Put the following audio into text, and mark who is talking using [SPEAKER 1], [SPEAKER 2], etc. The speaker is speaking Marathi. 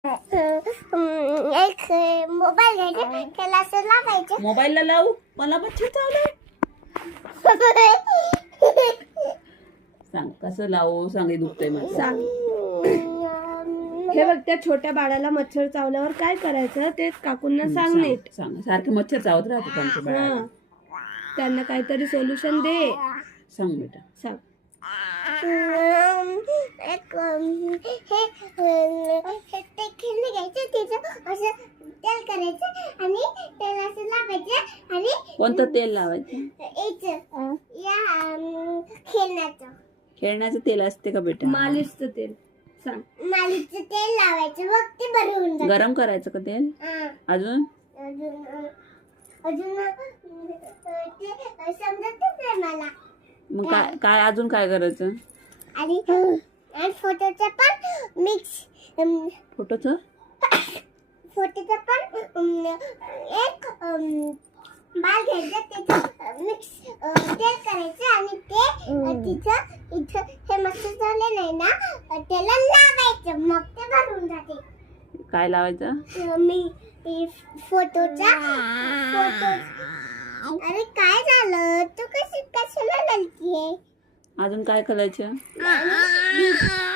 [SPEAKER 1] एक मोबाईल घ्यायचा, त्याला असं लावायचं.
[SPEAKER 2] मोबाईलला लावू? मला मच्छर चावलंय. सांग कसं लावू? सांग, हे दुखतंय माझं.
[SPEAKER 3] सांग. हे बघ, त्या छोट्या बाळाला मच्छर चावल्यावर काय करायचं ते काकूंना सांग नीट.
[SPEAKER 2] सांग. सारखे मच्छर चावत राहतात त्यांच्या बाळाला.
[SPEAKER 3] हा. त्यांना काहीतरी सोल्युशन दे.
[SPEAKER 2] सांग बेटा.
[SPEAKER 3] सांग.
[SPEAKER 1] एक हे ते खेळणे घ्यायचं, त्याचं असं तेल करायचं आणि त्याला असं लावायचं आणि
[SPEAKER 2] कोणतं तेल लावायचं?
[SPEAKER 1] खेळण्याचं
[SPEAKER 2] खेळण्याचं तेल असते का बेटा?
[SPEAKER 3] मालिशचं तेल. सांग.
[SPEAKER 1] मालिशचं तेल लावायचं, मग ते बरं होऊन जातं.
[SPEAKER 2] गरम करायचं का तेल? अजून
[SPEAKER 1] अजून ते समजतच नाही मला.
[SPEAKER 2] मग काय काय अजून काय करायचं?
[SPEAKER 1] आणि फोटोचं पण मिक्स
[SPEAKER 2] फोटोचं
[SPEAKER 1] पण एक बाल घ्यायचं, त्याचं मिक्स तेल करायचं आणि ते तिथं इथं हे मस्त झाले नाही ना, त्याला लावायचं, मग ते भरून जाते.
[SPEAKER 2] काय लावायचं?
[SPEAKER 1] मी फोटो. अरे काय झालं? तू कशाला रडतीये?
[SPEAKER 2] अजून काय करायचं?